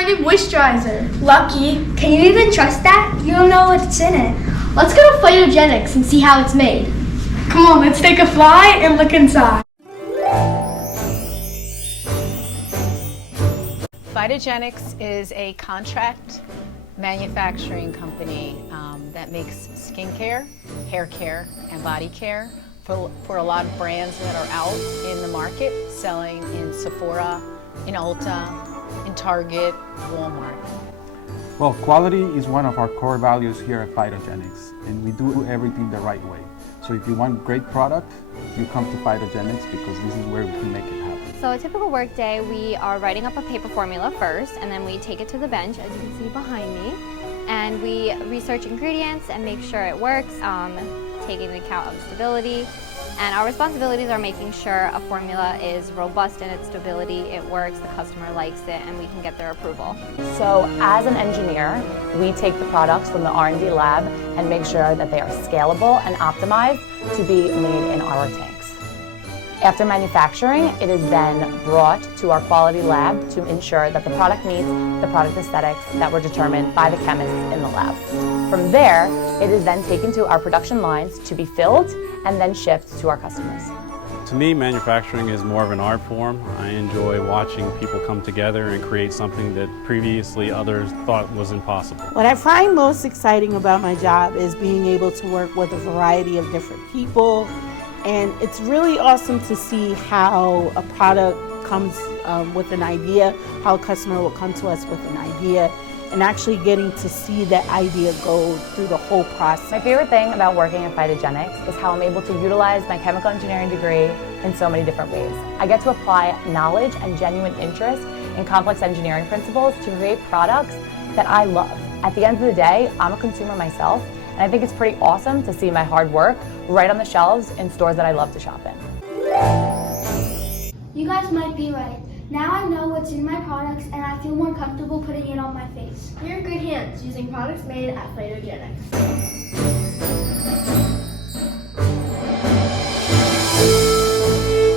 kind of moisturizer. Lucky. Can you even trust that? You don't know what's in it. Let's go to Phytogenics and see how it's made. Come on, let's take a fly and look inside. Phytogenics is a contract manufacturing company that makes skincare, hair care, and body care for a lot of brands that are out in the market, selling in Sephora, in Ulta, in Target, Walmart. Well, quality is one of our core values here at Phytogenics, and we do everything the right way. So if you want great product, you come to Phytogenics because this is where we can make it happen. So a typical work day, we are writing up a paper formula first, and then we take it to the bench, as you can see behind me, and we research ingredients and make sure it works, taking into account of stability. And our responsibilities are making sure a formula is robust in its stability, it works, the customer likes it, and we can get their approval. So as an engineer, we take the products from the R&D lab and make sure that they are scalable and optimized to be made in our tanks. After manufacturing, it is then brought to our quality lab to ensure that the product meets the product aesthetics that were determined by the chemists in the lab. From there, it is then taken to our production lines to be filled and then shipped to our customers. To me, manufacturing is more of an art form. I enjoy watching people come together and create something that previously others thought was impossible. What I find most exciting about my job is being able to work with a variety of different people, and it's really awesome to see how a product comes with an idea, how a customer will come to us with an idea, and actually getting to see that idea go through the whole process. My favorite thing about working at Phytogenics is how I'm able to utilize my chemical engineering degree in so many different ways. I get to apply knowledge and genuine interest in complex engineering principles to create products that I love. At the end of the day, I'm a consumer myself, and I think it's pretty awesome to see my hard work right on the shelves in stores that I love to shop in. You guys might be right. Now I know what's in my products and I feel more comfortable putting it on my face. You're in good hands using products made at Phytogenics.